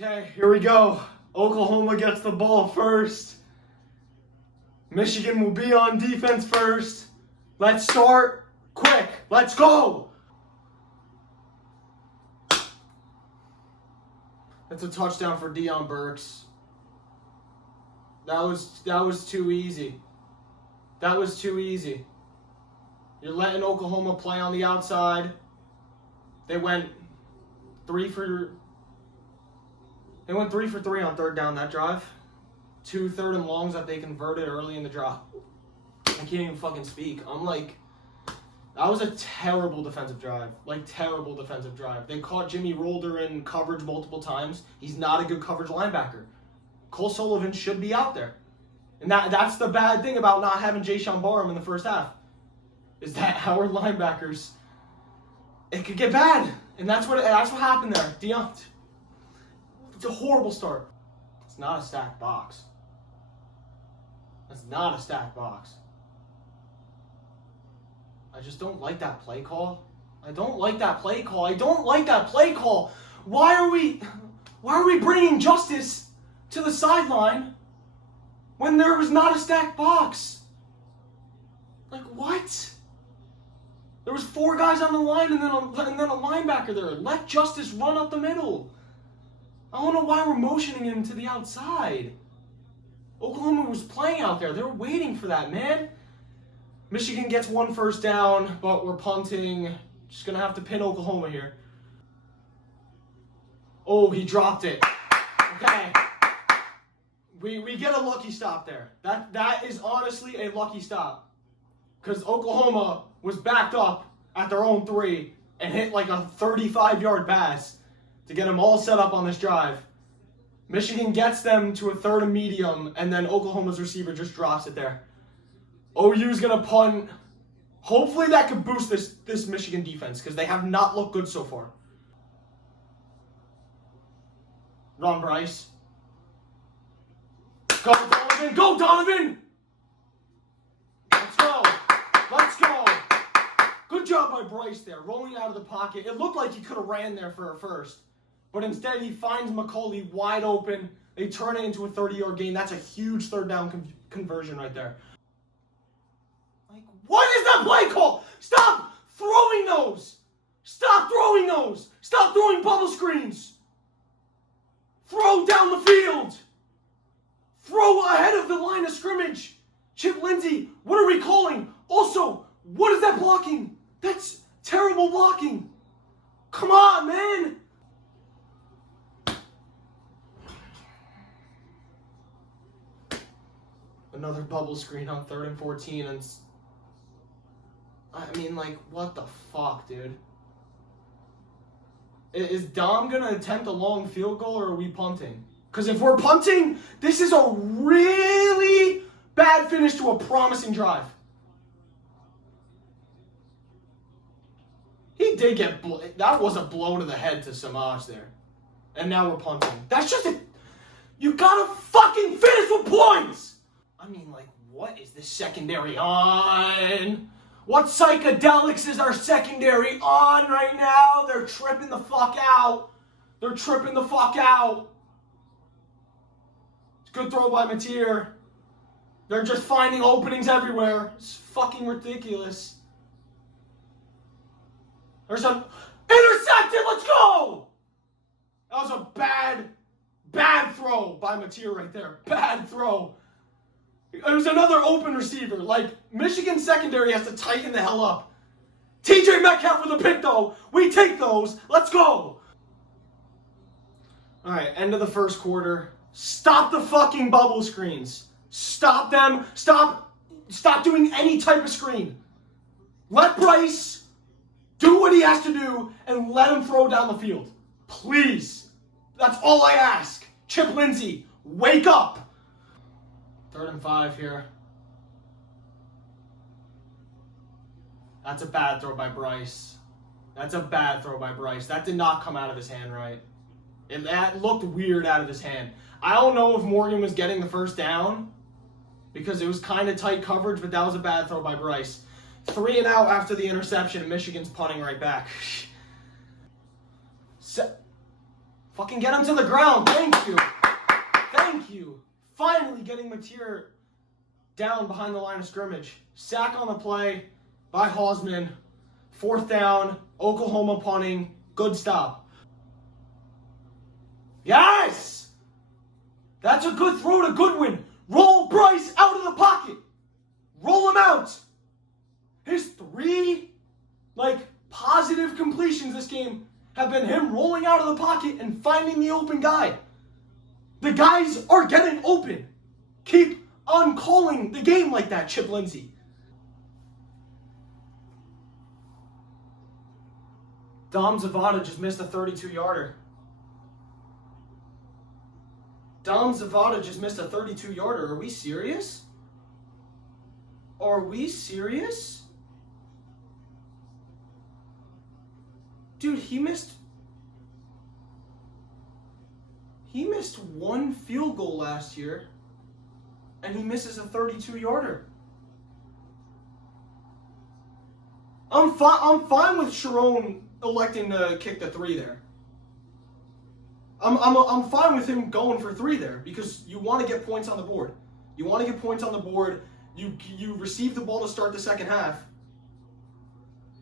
Okay, here we go. Oklahoma gets the ball first. Michigan will be on defense first. Let's start quick. Let's go. That's a touchdown for Deion Burks. That was too easy. That was too easy. You're letting Oklahoma play on the outside. They went 3 for 3 on third down that drive. 2 third and longs that they converted early in the drive. I can't even fucking speak. I'm like, that was a terrible defensive drive. Terrible defensive drive. They caught Jimmy Rolder in coverage multiple times. He's not a good coverage linebacker. Cole Sullivan should be out there. And that's the bad thing about not having Jayshon Barham in the first half. Is that our linebackers, it could get bad. And that's what happened there. Deion, it's a horrible start. It's not a stacked box. That's not a stacked box. I just don't like that play call. I don't like that play call. I don't like that play call. Why are we bringing justice to the sideline when there was not a stacked box? Like, what? There was 4 guys on the line and then a linebacker there. Let Justice run up the middle. I don't know why we're motioning him to the outside. Oklahoma was playing out there. They were waiting for that, man. Michigan gets 1 first down, but we're punting. Just going to have to pin Oklahoma here. Oh, he dropped it. Okay. We get a lucky stop there. That is honestly a lucky stop. Because Oklahoma was backed up at their own 3 and hit like a 35-yard pass to get them all set up on this drive. Michigan gets them to a 3rd and medium, and then Oklahoma's receiver just drops it there. OU's going to punt. Hopefully that could boost this Michigan defense because they have not looked good so far. Run, Bryce. Go, Donovan! Go, Donovan! Let's go. Let's go. Good job by Bryce there, rolling out of the pocket. It looked like he could have ran there for a first. But instead, he finds McCauley wide open. They turn it into a 30-yard gain. That's a huge 3rd down conversion right there. Like, what is that play call? Stop throwing those. Stop throwing those. Stop throwing bubble screens. Throw down the field. Throw ahead of the line of scrimmage. Chip Lindsey, what are we calling? Also, what is that blocking? That's terrible blocking. Come on, man. Another bubble screen on 3rd and 14. And I mean, like, what the fuck, dude? Is Dom going to attempt a long field goal, or are we punting? Because if we're punting, this is a really bad finish to a promising drive. He did get... That was a blow to the head to Samaj there. And now we're punting. That's just a... You gotta fucking finish with points! I mean, like, what is this secondary on? What psychedelics is our secondary on right now? They're tripping the fuck out. They're tripping the fuck out. It's a good throw by Mateer. They're just finding openings everywhere. It's fucking ridiculous. There's an intercepted. Let's go. That was a bad throw by Mateer right there. Bad throw. It was another open receiver. Like, Michigan secondary has to tighten the hell up. TJ Metcalf with a pick, though. We take those. Let's go. All right, end of the first quarter. Stop the fucking bubble screens. Stop them. Stop doing any type of screen. Let Bryce do what he has to do and let him throw down the field. Please. That's all I ask. Chip Lindsey, wake up. 3rd and 5 here. That's a bad throw by Bryce. That's a bad throw by Bryce. That did not come out of his hand right. That looked weird out of his hand. I don't know if Morgan was getting the first down because it was kind of tight coverage, but that was a bad throw by Bryce. 3 and out after the interception. Michigan's punting right back. Fucking get him to the ground. Thank you. Thank you. Finally getting Mateer down behind the line of scrimmage. Sack on the play by Hausman. 4th down. Oklahoma punting. Good stop. Yes! That's a good throw to Goodwin. Roll Bryce out of the pocket. Roll him out. His 3, positive completions this game have been him rolling out of the pocket and finding the open guy. The guys are getting open. Keep on calling the game like that, Chip Lindsey. Dom Zavada just missed a 32-yarder. Dom Zavada just missed a 32-yarder. Are we serious? Are we serious? Dude, he missed 1 field goal last year, and he misses a 32-yarder. I'm fine with Sharon electing to kick the 3 there. I'm fine with him going for 3 there because you want to get points on the board. You want to get points on the board. You receive the ball to start the second half.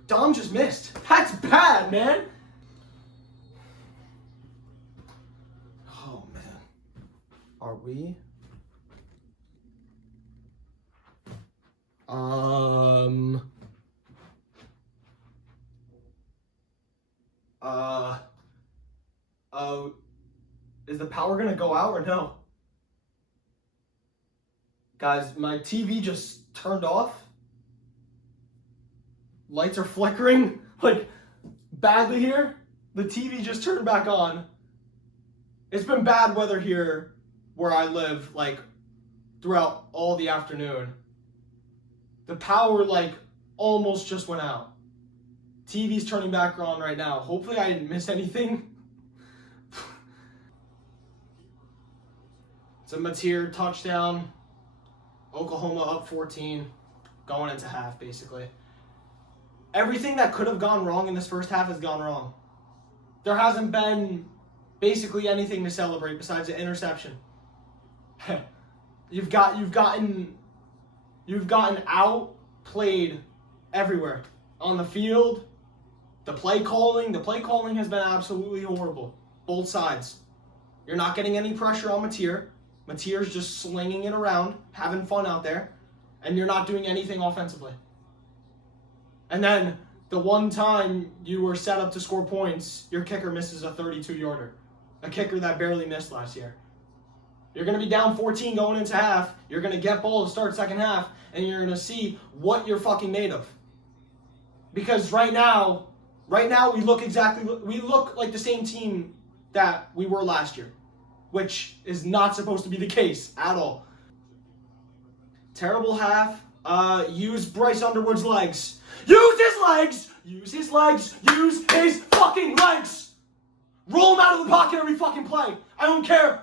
Dom just missed. That's bad, man. Oh, man. Are we? Is the power gonna go out or no? Guys, my TV just turned off. Lights are flickering, badly here. The TV just turned back on. It's been bad weather here where I live, throughout all the afternoon. The power, almost just went out. TV's turning back on right now. Hopefully I didn't miss anything. It's a Mateer touchdown. Oklahoma up 14, going into half, basically. Everything that could have gone wrong in this first half has gone wrong. There hasn't been basically anything to celebrate besides an interception. You've gotten outplayed everywhere. On the field, the play calling has been absolutely horrible. Both sides. You're not getting any pressure on Mateer. Mateer's just slinging it around, having fun out there, and you're not doing anything offensively. And then the one time you were set up to score points, your kicker misses a 32-yarder. A kicker that barely missed last year. You're going to be down 14 going into half. You're going to get ball to start second half, and you're going to see what you're fucking made of. Because right now we look like the same team that we were last year, which is not supposed to be the case at all. Terrible half. Use Bryce Underwood's legs. Use his legs! Use his legs! Use his fucking legs! Roll him out of the pocket every fucking play. I don't care.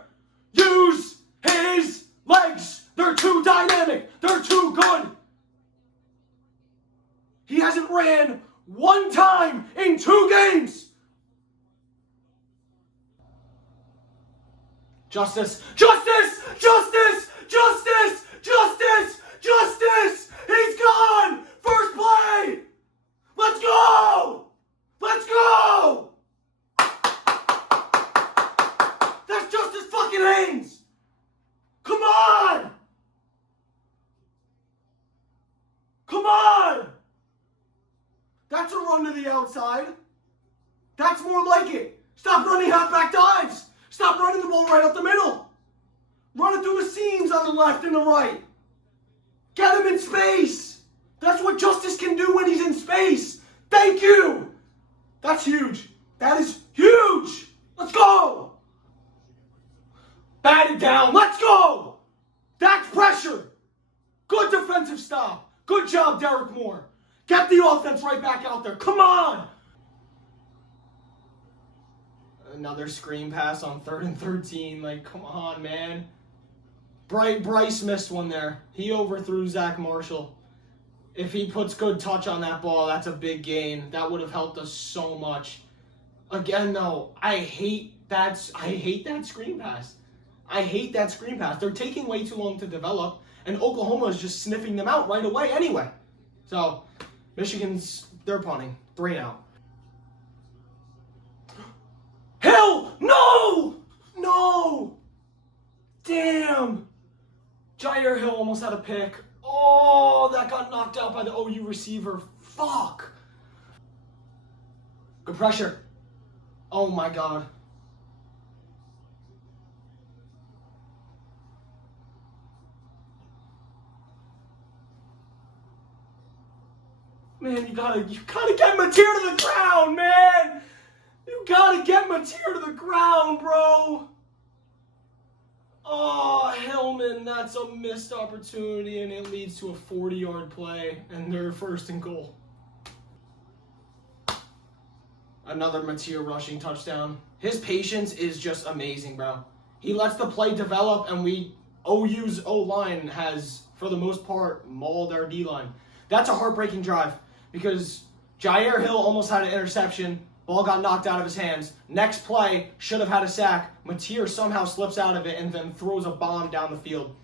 Use his legs! They're too dynamic. They're too good. He hasn't ran 1 time in 2 games. Justice! Justice! Justice! Justice! Justice! Justice! He's gone! First play! Let's go! Let's go! That's Justice fucking Haynes! Come on! Come on! That's a run to the outside. That's more like it. Stop running halfback dives. Stop running the ball right up the middle. Run it through the seams on the left and the right. Get him in space. That's what Justice can do when he's in space. Thank you. That's huge. That is huge. Let's go. Bat it down. Let's go. That's pressure. Good defensive stop. Good job, Derek Moore. Get the offense right back out there. Come on. Another screen pass on 3rd and 13. Come on, man. Bryce missed one there. He overthrew Zach Marshall. If he puts good touch on that ball, that's a big gain. That would have helped us so much. Again, though, I hate I hate that screen pass. I hate that screen pass. They're taking way too long to develop, and Oklahoma is just sniffing them out right away anyway. So, they're punting. 3 and out. Hill! No! No! Damn! Jair Hill almost had a pick. Oh, that got knocked out by the OU receiver. Fuck! Good pressure. Oh my god. Man, you gotta get Mateer to the ground, man! You gotta get Mateer to the ground, bro! Oh, Hillman, that's a missed opportunity, and it leads to a 40-yard play, and they're 1st and goal. Another Mateer rushing touchdown. His patience is just amazing, bro. He lets the play develop, and OU's O-line has, for the most part, mauled our D-line. That's a heartbreaking drive, because Jair Hill almost had an interception. Ball got knocked out of his hands. Next play, should have had a sack. Mateer somehow slips out of it and then throws a bomb down the field.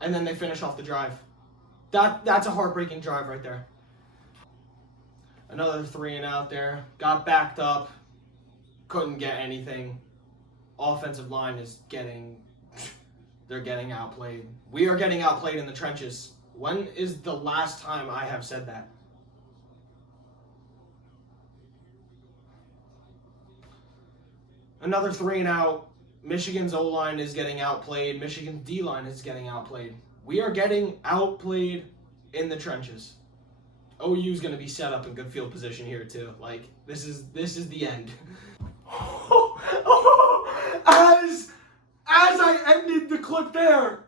And then they finish off the drive. That's a heartbreaking drive right there. Another 3 and out there. Got backed up. Couldn't get anything. Offensive line is they're getting outplayed. We are getting outplayed in the trenches. When is the last time I have said that? Another 3 and out. Michigan's O-line is getting outplayed. Michigan's D-line is getting outplayed. We are getting outplayed in the trenches. OU's going to be set up in good field position here too. Like, this is the end. As I ended the clip there,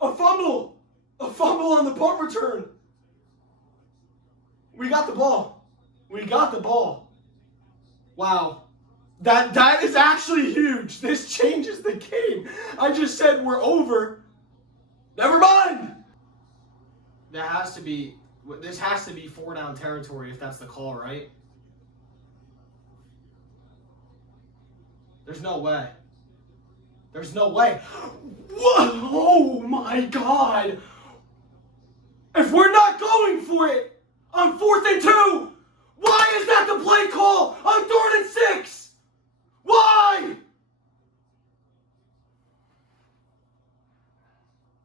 a fumble on the punt return. We got the ball. Wow. That is actually huge. This changes the game. I just said we're over. Never mind. This has to be 4-down territory if that's the call, right? There's no way. What? Oh my god. If we're not going for it on 4th and 2, why is that the play call on 3rd and 6? Why?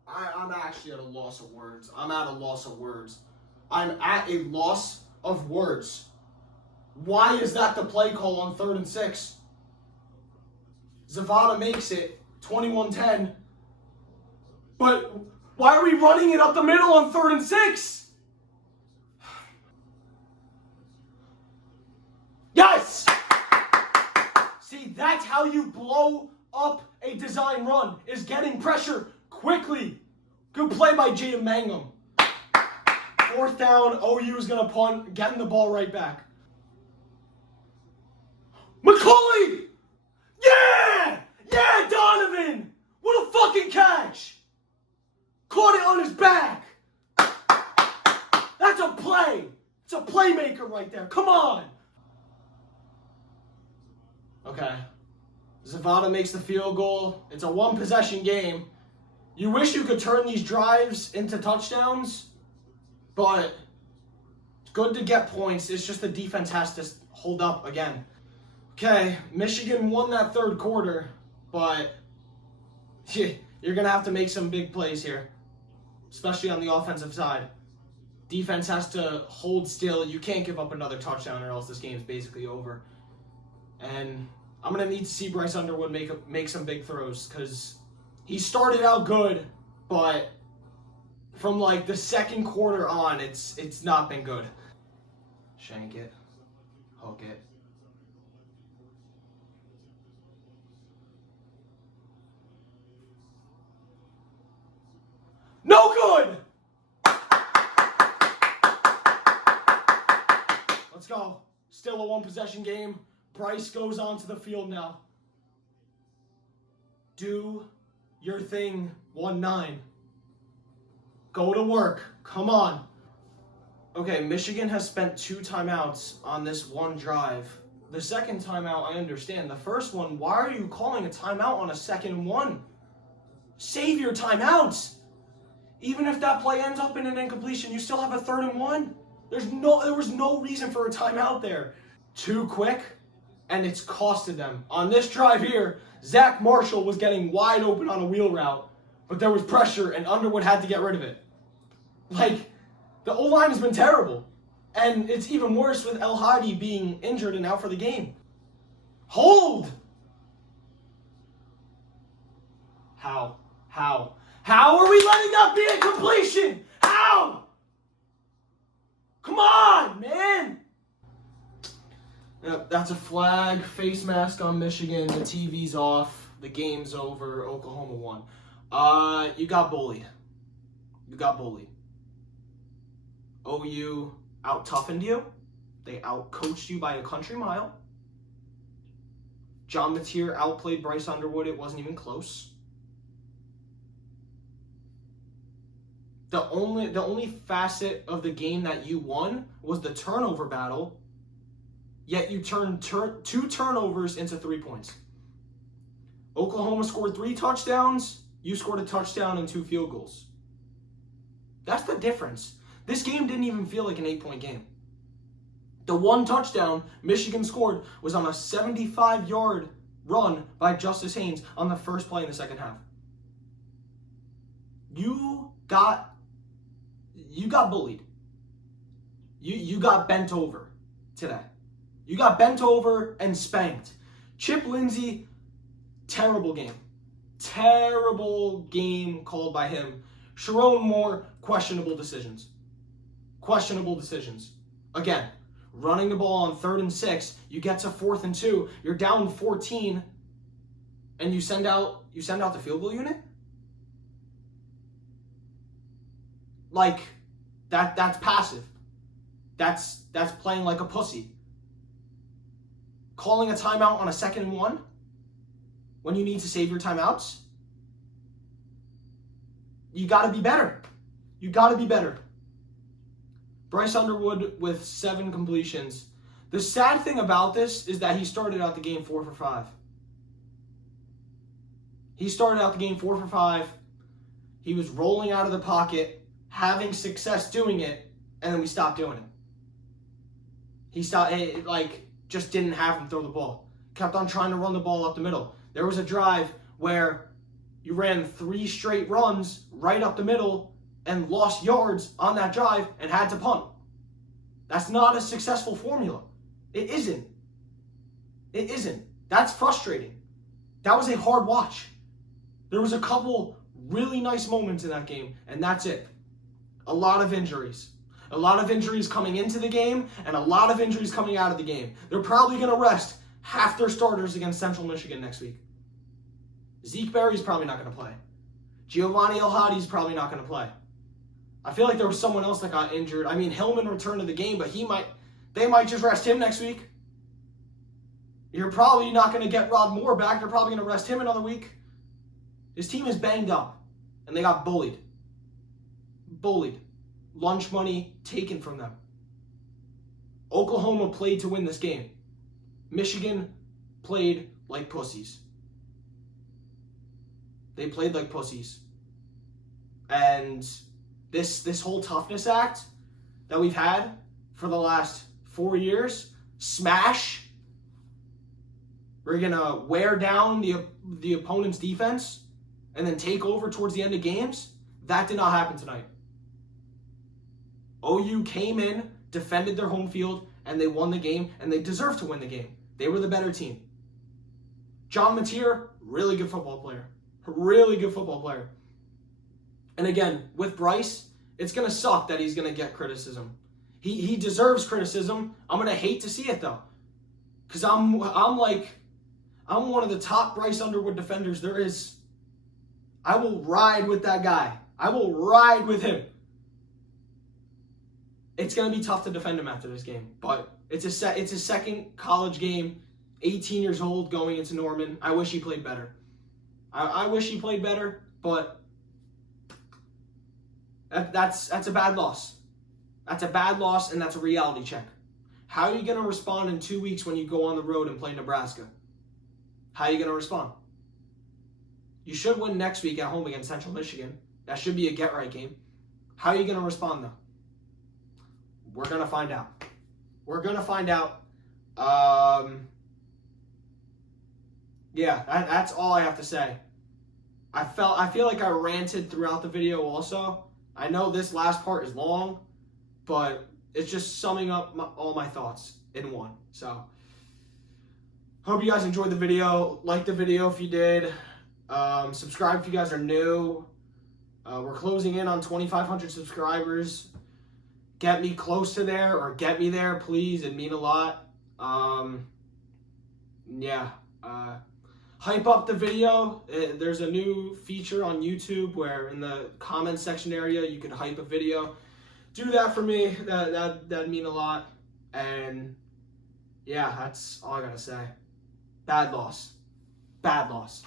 I'm actually at a loss of words. I'm at a loss of words. Why is that the play call on 3rd and 6? Zavada makes it 21-10. But why are we running it up the middle on 3rd and 6? Yes! See, that's how you blow up a design run, is getting pressure quickly. Good play by Jaden Mangum. 4th down, OU is going to punt, getting the ball right back. McCauley! Yeah! Yeah, Donovan! What a fucking catch! Caught it on his back. That's a play. It's a playmaker right there. Come on. Okay. Zavada makes the field goal. It's a 1-possession game. You wish you could turn these drives into touchdowns, but it's good to get points. It's just the defense has to hold up again. Okay, Michigan won that 3rd quarter, but you're going to have to make some big plays here, especially on the offensive side. Defense has to hold still. You can't give up another touchdown or else this game is basically over. And I'm going to need to see Bryce Underwood make some big throws, because he started out good, but from like the 2nd quarter on, it's not been good. Shank it. Hook it. No good! Let's go. Still a 1-possession game. Bryce goes onto the field now. Do your thing, 1-9. Go to work. Come on. Okay, Michigan has spent 2 timeouts on this one drive. The second timeout, I understand. The first one, why are you calling a timeout on a 2nd and 1? Save your timeouts. Even if that play ends up in an incompletion, you still have a 3rd and 1. There was no reason for a timeout there. Too quick, and it's costed them. On this drive here, Zach Marshall was getting wide open on a wheel route, but there was pressure, and Underwood had to get rid of it. Like, the O-line has been terrible. And it's even worse with El Hadi being injured and out for the game. Hold! How? How are we letting that be a completion? How? Come on, man! Yep, that's a flag. Face mask on Michigan. The TV's off. The game's over. Oklahoma won. You got bullied. OU out-toughened you. They out-coached you by a country mile. John Mateer outplayed Bryce Underwood. It wasn't even close. The only facet of the game that you won was the turnover battle, yet you turned 2 turnovers into 3 points. Oklahoma scored 3 touchdowns. You scored a touchdown and 2 field goals. That's the difference. This game didn't even feel like an 8-point game. The 1 touchdown Michigan scored was on a 75-yard run by Justice Haynes on the first play in the second half. You got bullied. You got bent over today. You got bent over and spanked. Chip Lindsey, terrible game. Terrible game called by him. Sharon Moore, questionable decisions. Again, running the ball on 3rd and 6, you get to 4th and 2, you're down 14, and you send out the field goal unit? Like, that's passive. That's playing like a pussy. Calling a timeout on a 2nd and 1 when you need to save your timeouts? You got to be better. Bryce Underwood with 7 completions. The sad thing about this is that he started out the game 4 for 5. He was rolling out of the pocket, having success doing it, and then we stopped doing it. Just didn't have him throw the ball. Kept on trying to run the ball up the middle. There was a drive where you ran 3 straight runs right up the middle and lost yards on that drive and had to punt. That's not a successful formula. It isn't. That's frustrating. That was a hard watch. There was a couple really nice moments in that game, and that's it. A lot of injuries. A lot of injuries coming into the game, and a lot of injuries coming out of the game. They're probably going to rest half their starters against Central Michigan next week. Zeke Berry's probably not going to play. Giovanni El Hadi's probably not going to play. I feel like there was someone else that got injured. I mean, Hillman returned to the game, but they might just rest him next week. You're probably not going to get Rod Moore back. They're probably going to rest him another week. His team is banged up, and they got bullied. Lunch money taken from them. Oklahoma played to win this game. Michigan played like pussies. They played like pussies. And this whole toughness act that we've had for the last 4 years, smash, we're going to wear down the opponent's defense and then take over towards the end of games, that did not happen tonight. OU came in, defended their home field, and they won the game, and they deserved to win the game. They were the better team. John Mateer, really good football player. And again, with Bryce, it's going to suck that he's going to get criticism. He deserves criticism. I'm going to hate to see it, though. Because I'm one of the top Bryce Underwood defenders there is. I will ride with that guy. I will ride with him. It's going to be tough to defend him after this game, but it's a second college game, 18 years old going into Norman. I wish he played better. I wish he played better, but that's a bad loss. That's a bad loss, and that's a reality check. How are you going to respond in 2 weeks when you go on the road and play Nebraska? How are you going to respond? You should win next week at home against Central Michigan. That should be a get-right game. How are you going to respond, though? We're going to find out. We're going to find out. Yeah, that's all I have to say. I feel like I ranted throughout the video also. I know this last part is long, but it's just summing up all my thoughts in one. So, hope you guys enjoyed the video. Like the video if you did. Subscribe if you guys are new. We're closing in on 2,500 subscribers. Get me close to there, or get me there, please. It'd mean a lot. Yeah. Hype up the video. There's a new feature on YouTube where in the comment section area you can hype a video. Do that for me. That'd mean a lot. And yeah, that's all I gotta say. Bad loss. Bad loss.